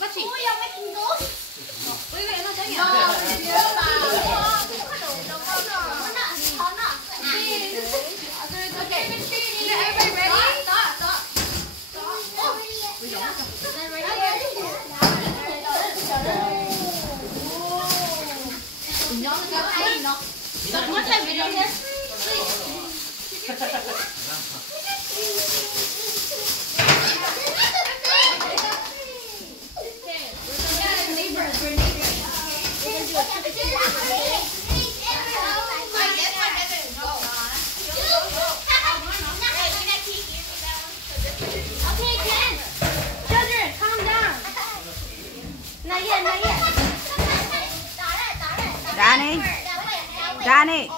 Bác chị. Danny.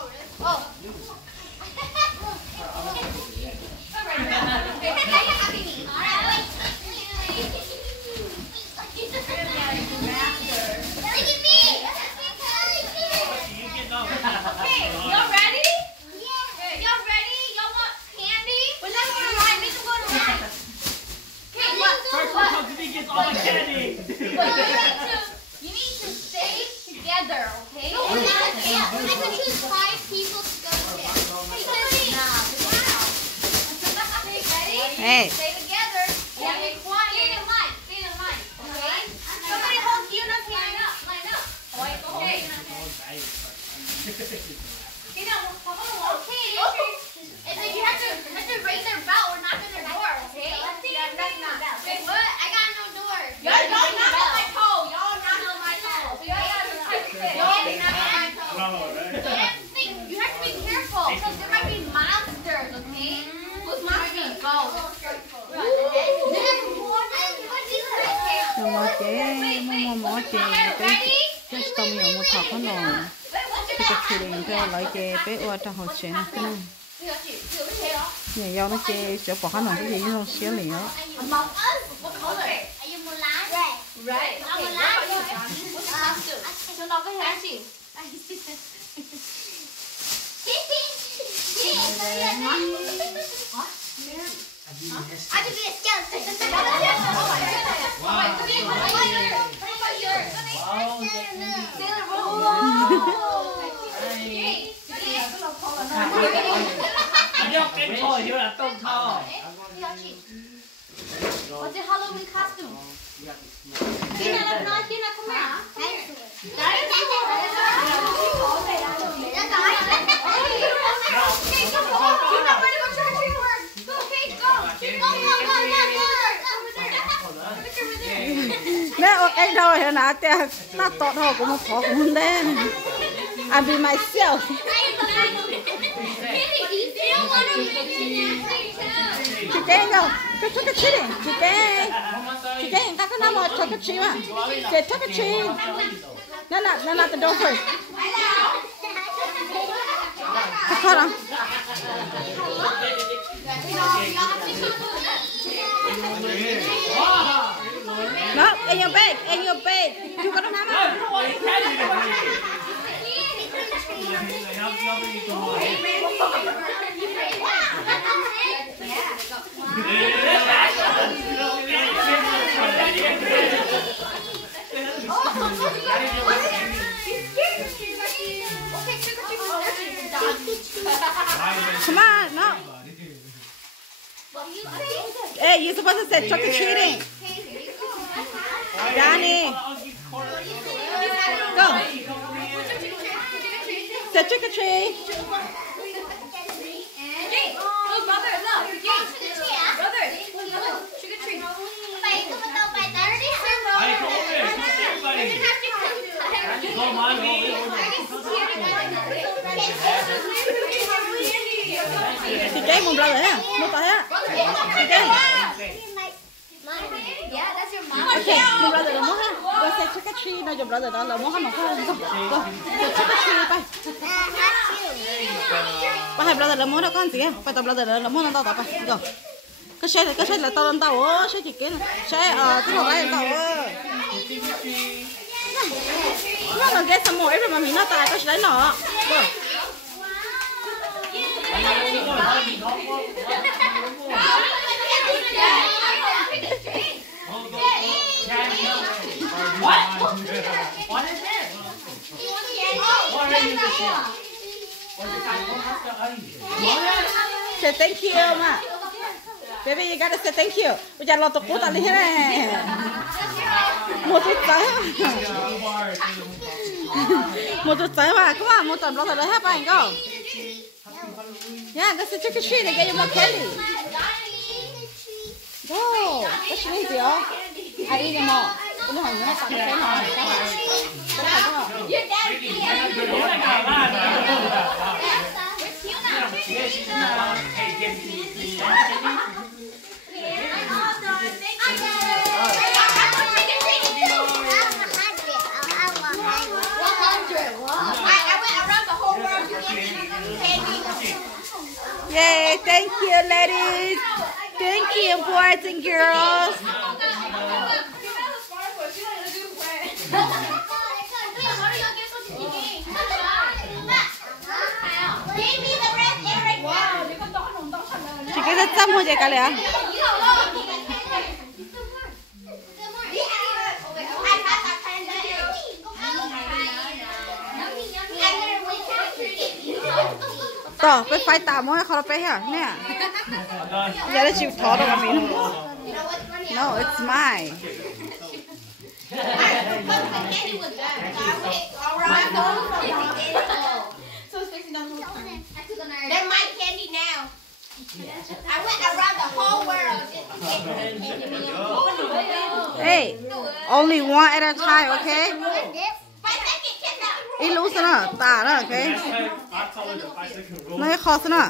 Hey. Stay together. Yeah, be quiet. Stay in line. Stay in line. Okay? Somebody hold you up. Line up. Line up. Okay. Okay. And then you have to ring their bell or knock on their door. Okay? Wait, what? I got no door. Y'all knock on my toe. Y'all knock on my toe. Y'all knock on my toe. You have to be careful because there might be monsters. Okay? Who's monsters? Go. Mỏ chị cái tôm nhiều một thọc nó nổi cái chuyện cái lấy cái bé ở trong hồ chuyện cái này nhà giàu nó chơi sẽ bỏ nó cái gì nó xé liền đó I could be a skeleton. cái thôi hiểu là tôm thò. What's your Halloween costume? Tina, come here. Nè, cái đâu rồi nè, ta tọt hồ của một khó cũng đen. I be myself. Chị Keng đâu? Cái trick or treating. Chị Keng, ta có nói một trick or treat mà. Chị trick or treat. No, not the door first. Hold on. No, in your bag. You got to have Come on, no. Hey, you're supposed to say trick or treating. Danny. Go. Say trick or treat. Chị Keng một lần nữa nha, một tay á. Chị Keng. Okay, một lần nữa mua ha. Go say trick or treat, now your brother đó là mua ha một con. Go. Trick or treat bay. Ba hai brother là mua đó con gì á? Ba tao brother là mua nó tao tao bay. Go. Cái xe là tao lên tao á, xe chị Keng. Xe cái hồ lại tao á. Nó là get some more mà mình nó tài có đấy nọ. Go. Say thank you mà. Baby, you gotta say thank you. Bây giờ lo tụt cút anh đi thế này. Một chút tới. Một chút tới mà, come on, một tuần lo thật là happy anh go. Yeah, go say trick or treat and get you more candy. Go, what's your name, dear? I eat them all. Come on, you're not talking to me. Come on. Your dad's Yay, thank you, ladies. Thank you, boys and girls. Chị cái rất chăm thôi chị cả lẽ. Tỏ, cái phái tạm mới khó bé hả? Nè. Giờ nó chịu thó đâu mà mình. No, it's mine. They're my candy now. I went around the whole world. Hey, only one at a time, okay? Ít lú sao nó, tả nó, okay? Nó khó sao nó?